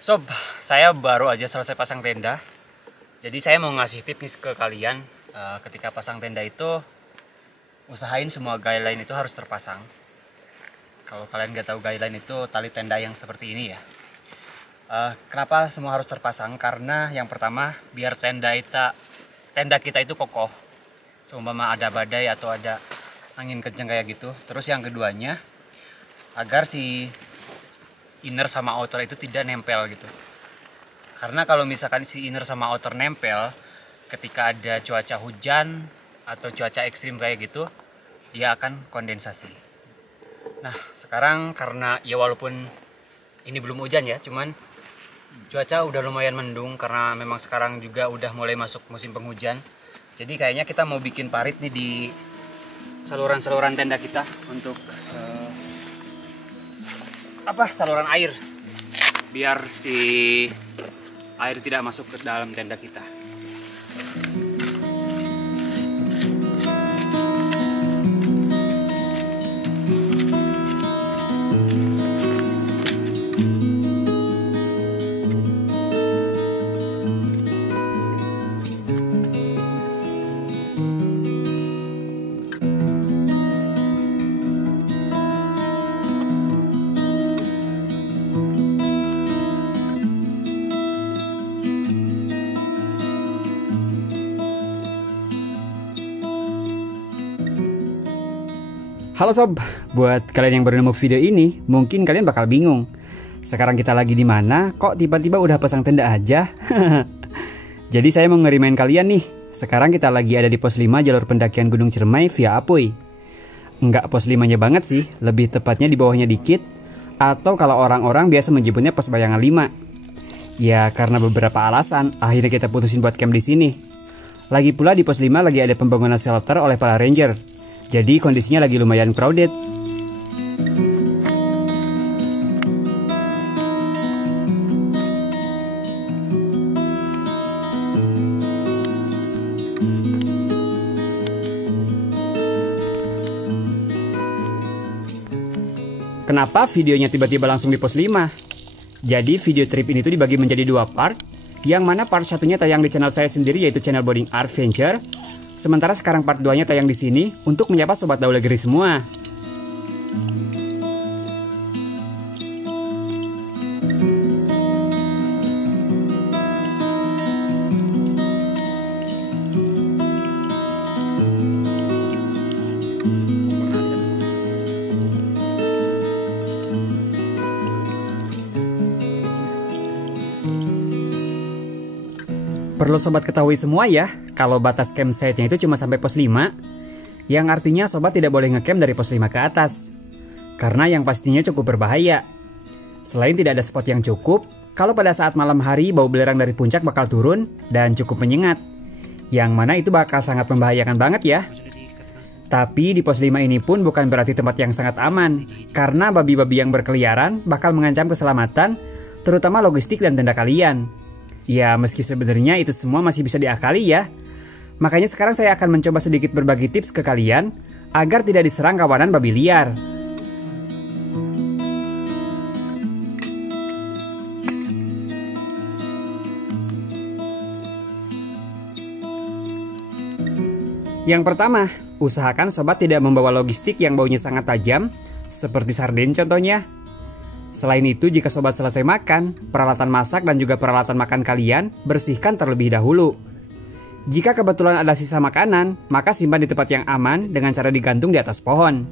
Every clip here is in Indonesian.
Sob, saya baru aja selesai pasang tenda. Jadi saya mau ngasih tips ke kalian. Ketika pasang tenda itu, usahain semua guideline itu harus terpasang. Kalau kalian nggak tahu guideline itu tali tenda yang seperti ini ya. Kenapa semua harus terpasang? Karena yang pertama, biar tenda kita itu kokoh. Seumpama ada badai atau ada angin kencang kayak gitu. Terus yang keduanya, agar si inner sama outer itu tidak nempel gitu. Karena kalau misalkan si inner sama outer nempel, ketika ada cuaca hujan atau cuaca ekstrim kayak gitu, dia akan kondensasi. Nah, sekarang karena ya walaupun ini belum hujan ya, cuman cuaca udah lumayan mendung karena memang sekarang juga udah mulai masuk musim penghujan. Jadi kayaknya kita mau bikin parit nih di saluran-saluran tenda kita untuk saluran air, biar si air tidak masuk ke dalam tenda kita. Halo sob, buat kalian yang baru nemu video ini, mungkin kalian bakal bingung. Sekarang kita lagi di mana? Kok tiba-tiba udah pasang tenda aja? Jadi saya mau ngerimain kalian nih. Sekarang kita lagi ada di pos 5 jalur pendakian Gunung Ciremai via Apuy. Enggak pos 5-nya banget sih, lebih tepatnya di bawahnya dikit. Atau kalau orang-orang biasa menyebutnya pos bayangan 5. Ya karena beberapa alasan, akhirnya kita putusin buat camp di sini. Lagi pula di pos 5 lagi ada pembangunan shelter oleh para ranger. Jadi kondisinya lagi lumayan crowded. Kenapa videonya tiba-tiba langsung di pos 5? Jadi video trip ini tuh dibagi menjadi 2 part, yang mana part satunya tayang di channel saya sendiri yaitu channel Boarding Adventure. Sementara sekarang part 2-nya tayang di sini untuk menyapa sobat Daulageri semua. Perlu sobat ketahui semua ya, kalau batas campsite-nya itu cuma sampai pos 5, yang artinya sobat tidak boleh ngecamp dari pos 5 ke atas. Karena yang pastinya cukup berbahaya. Selain tidak ada spot yang cukup, kalau pada saat malam hari bau belerang dari puncak bakal turun dan cukup menyengat. Yang mana itu bakal sangat membahayakan banget ya. Tapi di pos 5 ini pun bukan berarti tempat yang sangat aman, karena babi-babi yang berkeliaran bakal mengancam keselamatan, terutama logistik dan tenda kalian. Ya meski sebenarnya itu semua masih bisa diakali ya. Makanya sekarang saya akan mencoba sedikit berbagi tips ke kalian agar tidak diserang kawanan babi liar. Yang pertama, usahakan sobat tidak membawa logistik yang baunya sangat tajam, seperti sarden contohnya. Selain itu, jika sobat selesai makan, peralatan masak dan juga peralatan makan kalian bersihkan terlebih dahulu. Jika kebetulan ada sisa makanan, maka simpan di tempat yang aman dengan cara digantung di atas pohon.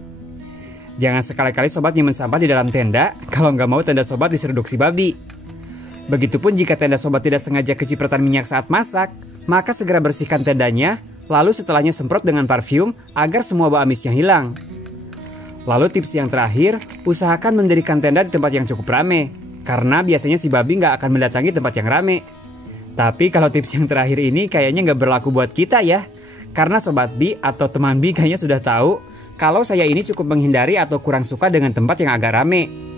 Jangan sekali-kali sobat nyimpen sampah di dalam tenda, kalau nggak mau tenda sobat diseruduk si babi. Begitupun jika tenda sobat tidak sengaja kecipratan minyak saat masak, maka segera bersihkan tendanya, lalu setelahnya semprot dengan parfum agar semua bau amisnya hilang. Lalu tips yang terakhir, usahakan mendirikan tenda di tempat yang cukup rame, karena biasanya si babi nggak akan mendatangi tempat yang rame. Tapi kalau tips yang terakhir ini kayaknya nggak berlaku buat kita ya, karena sobat bi atau teman bi kayaknya sudah tahu kalau saya ini cukup menghindari atau kurang suka dengan tempat yang agak rame.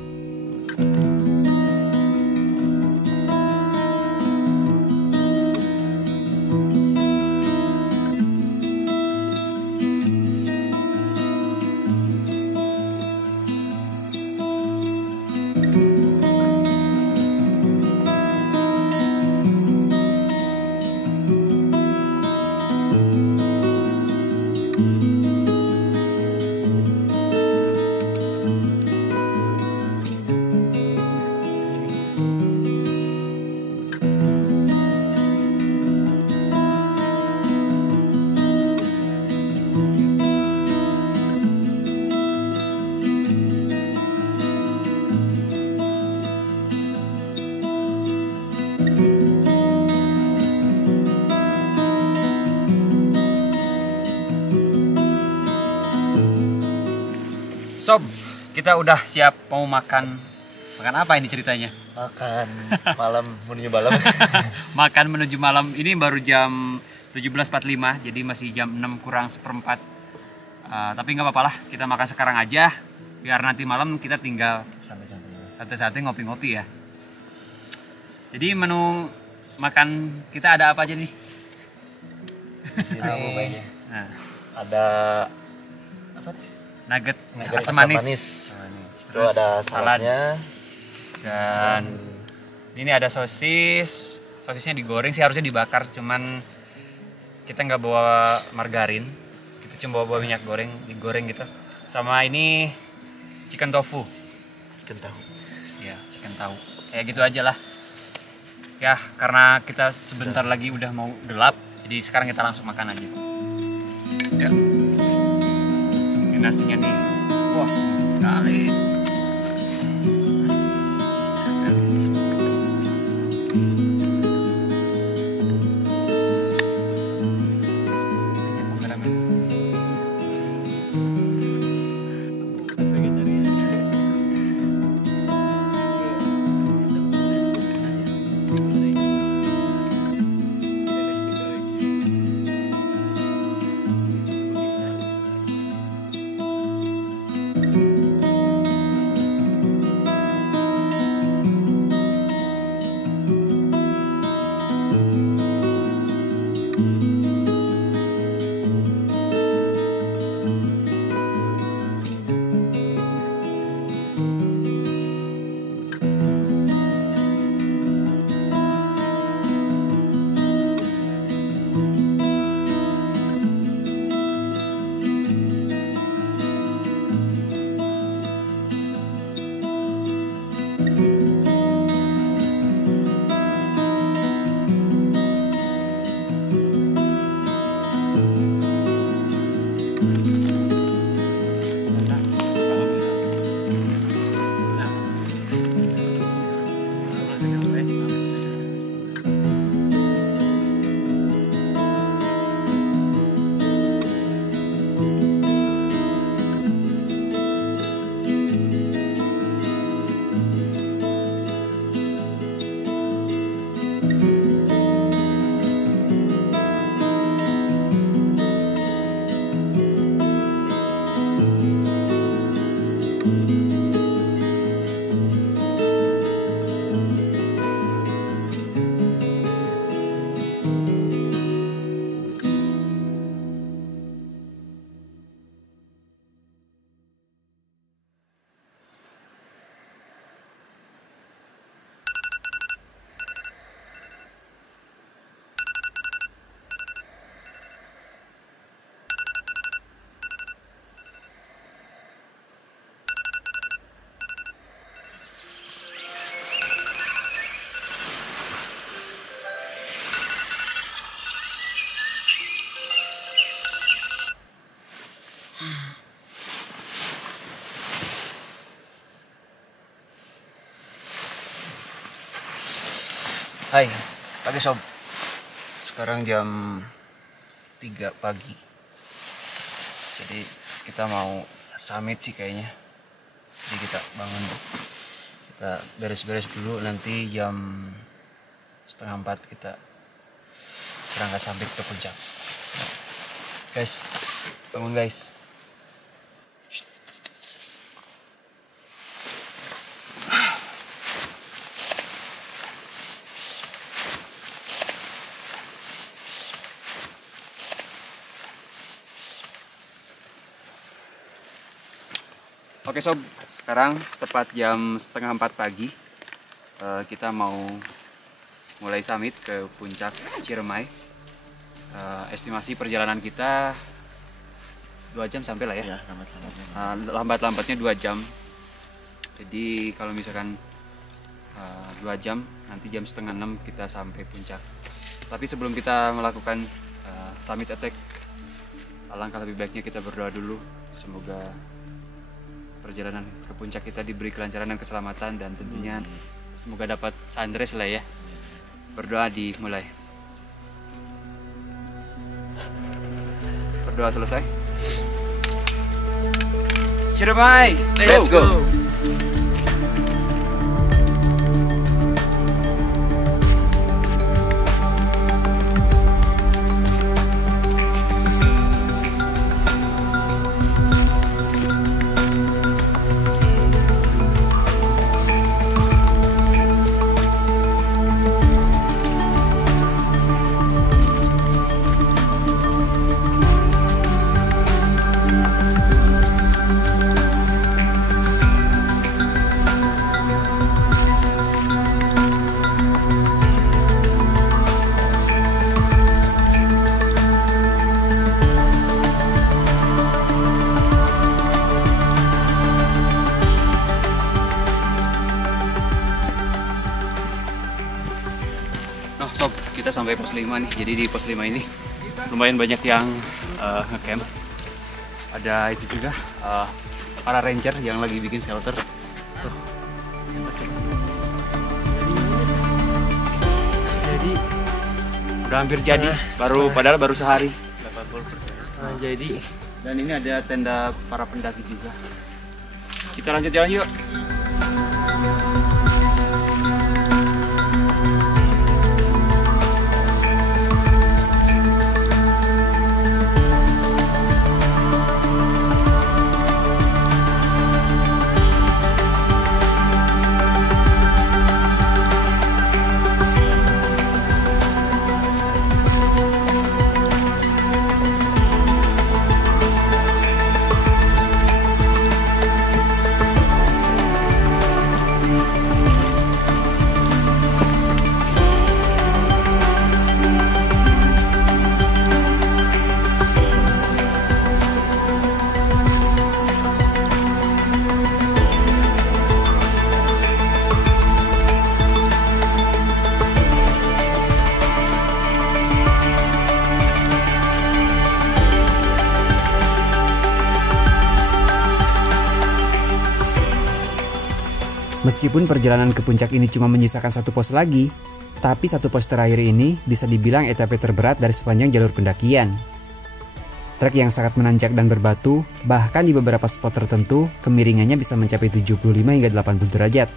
Sob, kita udah siap mau makan. Makan apa ini ceritanya? Makan malam menuju malam. Makan menuju malam. Ini baru jam 17.45, jadi masih jam 6 kurang seperempat. Tapi nggak apa-apa lah, kita makan sekarang aja. Biar nanti malam kita tinggal santai-santai ngopi-ngopi ya. Jadi menu makan kita ada apa aja nih? Di sini Nah, ada apa? nugget Nugget asam manis. Itu Terus ada salad. saladnya. Dan ini ada sosis. Sosisnya digoreng sih, harusnya dibakar, cuman kita nggak bawa margarin. Kita cuma bawa minyak goreng, digoreng gitu. Sama ini chicken tofu. Chicken tahu. Ya, chicken tahu. Kayak gitu aja lah. Ya, karena kita sebentar lagi udah mau gelap, jadi sekarang kita langsung makan aja. Ya. Ini nasinya nih. Wah, sekali. Hai, pagi sob. Sekarang jam 3 pagi. Jadi kita mau summit sih kayaknya. Jadi kita bangun, kita beres-beres dulu, nanti jam 3:30 kita berangkat summit ke puncak. Guys, bangun guys. Oke sob, sekarang tepat jam 3:30 pagi. Kita mau mulai summit ke puncak Ciremai. Estimasi perjalanan kita 2 jam sampai lah ya. Ya, lambat-lambatnya. Lambat-lambatnya 2 jam. Jadi kalau misalkan 2 jam, nanti jam 5:30 kita sampai puncak. Tapi sebelum kita melakukan summit attack, alangkah lebih baiknya kita berdoa dulu. Semoga perjalanan ke puncak kita diberi kelancaran dan keselamatan, dan tentunya semoga dapat sunrise lah ya. Berdoa dimulai. Berdoa selesai. Ciremai, Let's go. Nah, sob, kita sampai pos 5 nih. Jadi di pos 5 ini lumayan banyak yang ngecamp. Ada itu juga para ranger yang lagi bikin shelter. Tuh. Jadi udah hampir jadi. Padahal baru sehari. 80%. Jadi. Dan ini ada tenda para pendaki juga. Kita lanjut jalan yuk. Meskipun perjalanan ke puncak ini cuma menyisakan satu pos lagi, tapi satu pos terakhir ini bisa dibilang etape terberat dari sepanjang jalur pendakian. Trek yang sangat menanjak dan berbatu, bahkan di beberapa spot tertentu, kemiringannya bisa mencapai 75 hingga 80 derajat.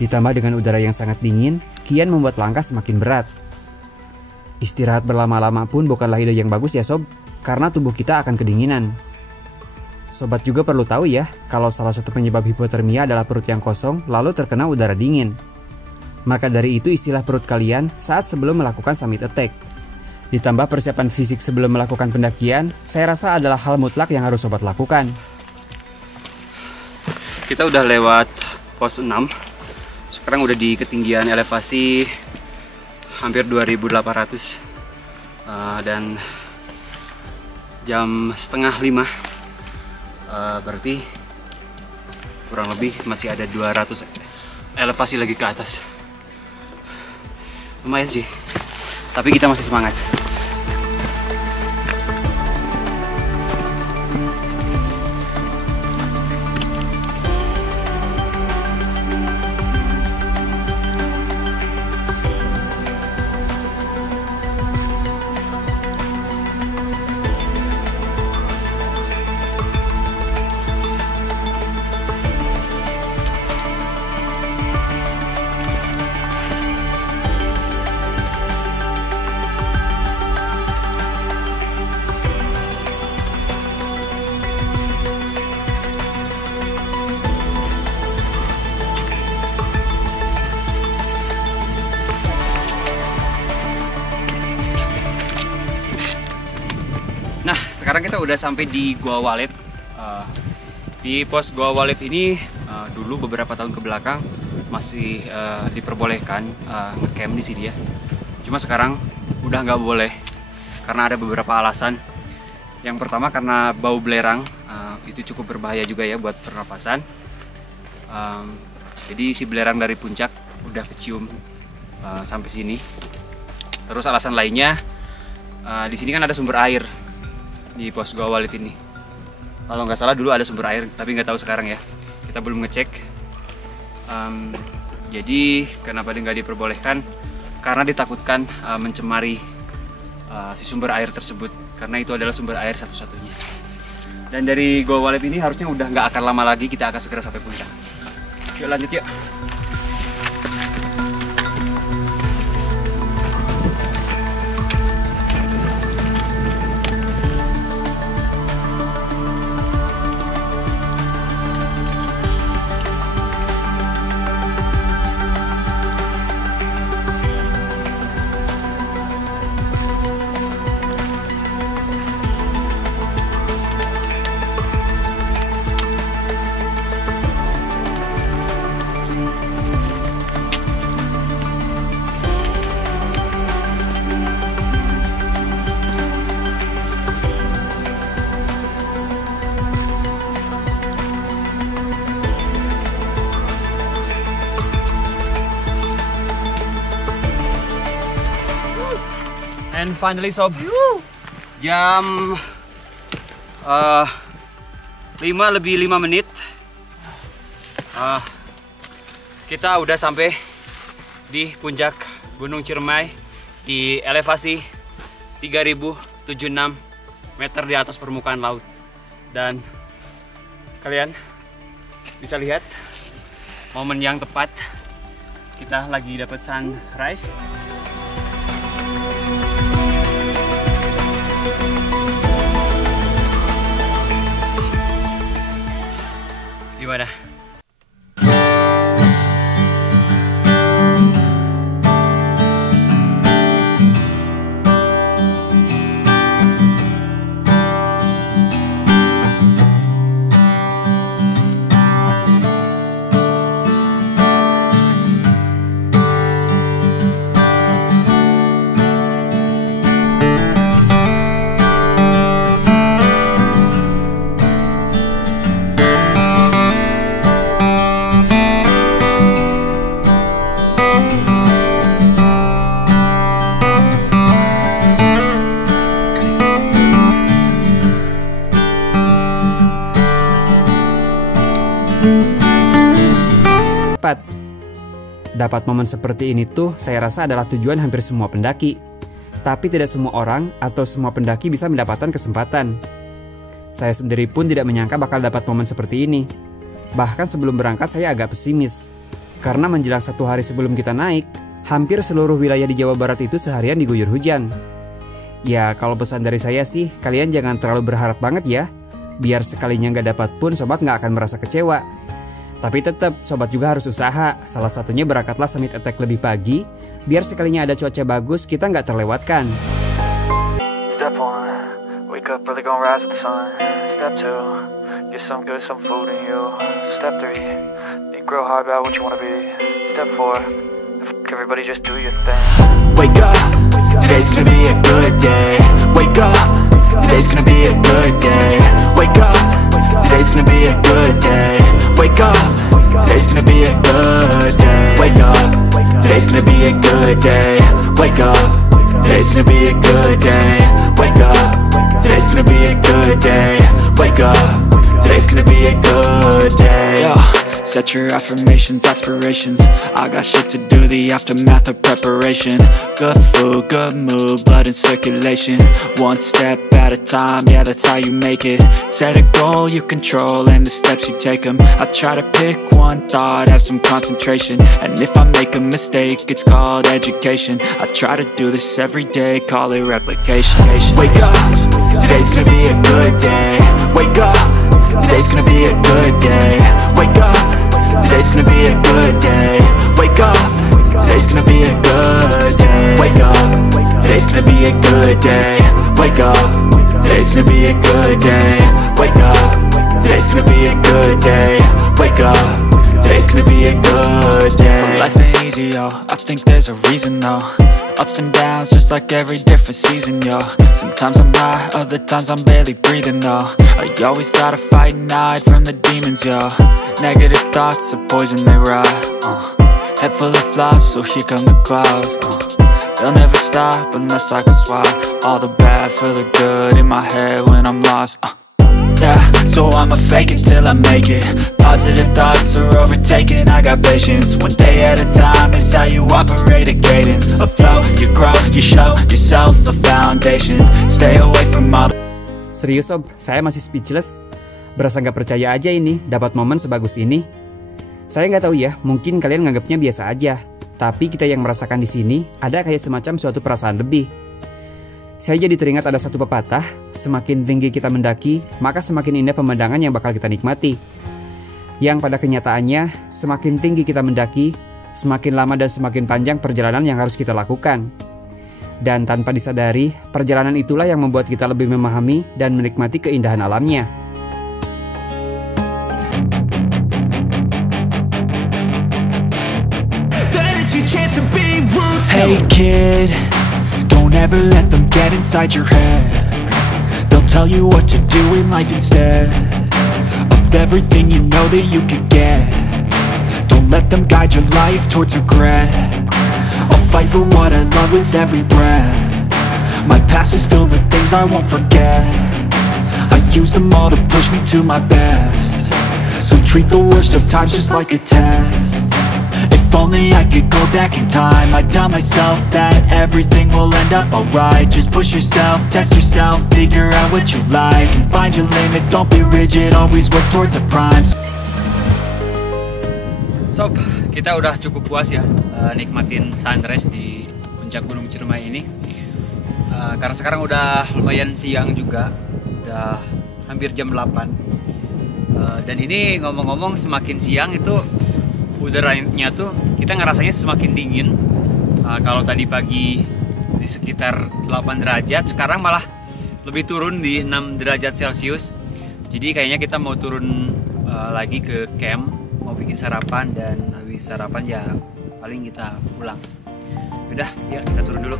Ditambah dengan udara yang sangat dingin, kian membuat langkah semakin berat. Istirahat berlama-lama pun bukanlah ide yang bagus ya sob, karena tubuh kita akan kedinginan. Sobat juga perlu tahu ya, kalau salah satu penyebab hipotermia adalah perut yang kosong lalu terkena udara dingin. Maka dari itu istilah perut kalian saat sebelum melakukan summit attack. Ditambah persiapan fisik sebelum melakukan pendakian, saya rasa adalah hal mutlak yang harus sobat lakukan. Kita udah lewat pos 6. Sekarang udah di ketinggian elevasi hampir 2800. Dan jam setengah 5. Berarti kurang lebih masih ada 200 elevasi lagi ke atas. Lumayan sih, tapi kita masih semangat. Nah, sekarang kita udah sampai di Gua Walet. Di pos Gua Walet ini dulu beberapa tahun ke belakang masih diperbolehkan ngecamp di sini ya. Cuma sekarang udah nggak boleh karena ada beberapa alasan. Yang pertama karena bau belerang, itu cukup berbahaya juga ya buat pernapasan. Jadi si belerang dari puncak udah kecium sampai sini. Terus alasan lainnya, di sini kan ada sumber air di pos Gua Walet ini. Kalau nggak salah dulu ada sumber air, tapi nggak tahu sekarang ya. Kita belum ngecek. Jadi kenapa dia nggak diperbolehkan? Karena ditakutkan mencemari si sumber air tersebut. Karena itu adalah sumber air satu-satunya. Dan dari Goa Walep ini harusnya udah nggak akan lama lagi, kita akan segera sampai puncak. Yuk lanjut yuk. And finally sob, jam 5:05. Kita udah sampai di puncak Gunung Ciremai di elevasi 3076 meter di atas permukaan laut. Dan kalian bisa lihat momen yang tepat, kita lagi dapat sunrise. Gimana? Dapat momen seperti ini tuh saya rasa adalah tujuan hampir semua pendaki. Tapi tidak semua orang atau semua pendaki bisa mendapatkan kesempatan. Saya sendiri pun tidak menyangka bakal dapat momen seperti ini. Bahkan sebelum berangkat saya agak pesimis. Karena menjelang 1 hari sebelum kita naik, hampir seluruh wilayah di Jawa Barat itu seharian diguyur hujan. Ya kalau pesan dari saya sih, kalian jangan terlalu berharap banget ya. Biar sekalinya nggak dapat pun sobat nggak akan merasa kecewa. Tapi tetap, sobat juga harus usaha. Salah satunya berangkatlah summit attack lebih pagi, biar sekalinya ada cuaca bagus, kita nggak terlewatkan. Step 1, wake up early, gonna rise with the sun. Step 2, get some good, some food in you. Step 3, think real hard about what you wanna be. Step 4, everybody just do your thing. Wake up, today's gonna be a good day. Wake up, today's gonna be a good day. Wake up, today's gonna be a good day. Wake up, today's gonna be a good day. Wake up, today's gonna be a good day. Wake up, today's gonna be a good day. Wake up, today's gonna be a good day. Wake up, today's gonna be a good day. Yo, set your affirmations, aspirations. I got shit to do, the aftermath of preparation. Good food, good mood, blood in circulation. One step at a time, yeah, that's how you make it. Set a goal you control and the steps you take them. I try to pick one thought, have some concentration. And if I make a mistake, it's called education. I try to do this every day, call it replication. Wake up, today's gonna be a good day. Wake up, today's gonna be a good day. Wake up, today's gonna be a good day. Wake up, today's gonna be a good day. Wake up, today's gonna be a good day. Wake up, today's gonna be a good day. Wake up, today's gonna be a good day. Wake up, today's gonna be a good day. So life ain't easy, yo, I think there's a reason though. Ups and downs, just like every different season, yo. Sometimes I'm high, other times I'm barely breathing, though. I always gotta fight and hide from the demons, yo. Negative thoughts are poison, they rot. Head full of flies, so here come the clouds. They'll never stop unless I can swap all the bad for the good in my head when I'm lost. Yeah, so I'ma fake it till I make it. Positive thoughts are overtaken, I got patience. One day at a time is how you operate a cadence. A flow, you grow, you show yourself a foundation. Stay away from all the Serius sob, saya masih speechless. Berasa nggak percaya aja ini, dapat momen sebagus ini. Saya nggak tahu ya, mungkin kalian nganggapnya biasa aja. Tapi kita yang merasakan di sini, ada kayak semacam suatu perasaan lebih. Saya jadi teringat ada satu pepatah, semakin tinggi kita mendaki, maka semakin indah pemandangan yang bakal kita nikmati. Yang pada kenyataannya, semakin tinggi kita mendaki, semakin lama dan semakin panjang perjalanan yang harus kita lakukan. Dan tanpa disadari, perjalanan itulah yang membuat kita lebih memahami dan menikmati keindahan alamnya. Hey kid, don't ever let them get inside your head. They'll tell you what to do in life instead of everything you know that you could get. Don't let them guide your life towards regret. I'll fight for what I love with every breath. My past is filled with things I won't forget. I use them all to push me to my best. So treat the worst of times just like a test. If only I could go back in time, I'd tell myself that everything will end up alright. Just push yourself, test yourself, figure out what you like, and find your limits, don't be rigid, always work towards a prime. Sob, kita udah cukup puas ya nikmatin sunrise di puncak Gunung Ciremai ini. Karena sekarang udah lumayan siang juga, udah hampir jam 8. Dan ini ngomong-ngomong semakin siang itu udaranya tuh kita ngerasanya semakin dingin. Kalau tadi pagi di sekitar 8 derajat, sekarang malah lebih turun di 6 derajat Celcius. Jadi kayaknya kita mau turun lagi ke camp, mau bikin sarapan, dan habis sarapan ya paling kita pulang. Udah, ya kita turun dulu.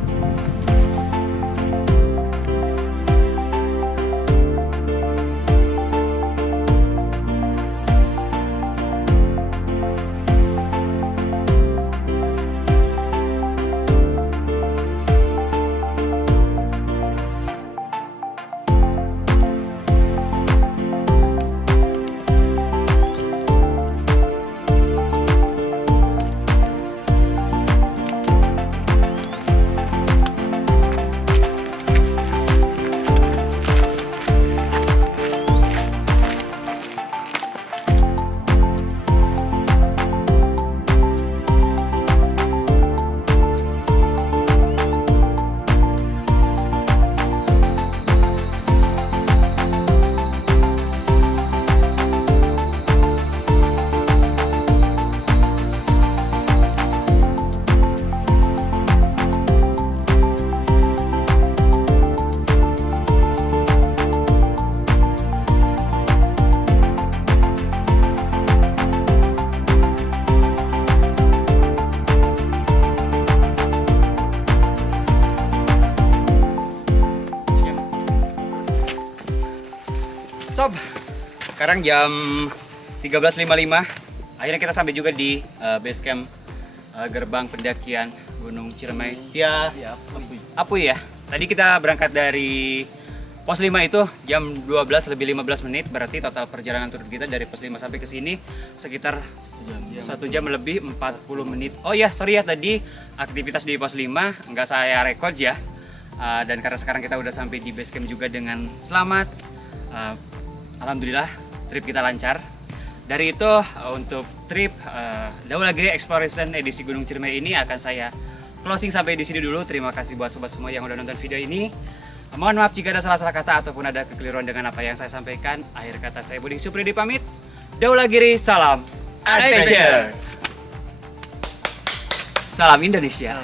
Sob, sekarang jam 13.55. Akhirnya kita sampai juga di base camp gerbang pendakian Gunung Ciremai. Ya, Apuy ya. Tadi kita berangkat dari pos 5 itu jam 12:15 menit. Berarti total perjalanan turun kita dari pos 5 sampai ke sini sekitar 1 jam lebih 40 menit. Oh ya, sorry ya, tadi aktivitas di pos 5 nggak saya record ya. Dan karena sekarang kita udah sampai di base camp juga dengan selamat. Alhamdulillah trip kita lancar. Dari itu untuk trip Daulagiri Exploration edisi Gunung Ciremai ini akan saya closing sampai di sini dulu. Terima kasih buat sobat semua yang udah nonton video ini. Mohon maaf jika ada salah-salah kata ataupun ada kekeliruan dengan apa yang saya sampaikan. Akhir kata saya Budi Supriyadi pamit. Daulagiri, salam adventure. Salam Indonesia.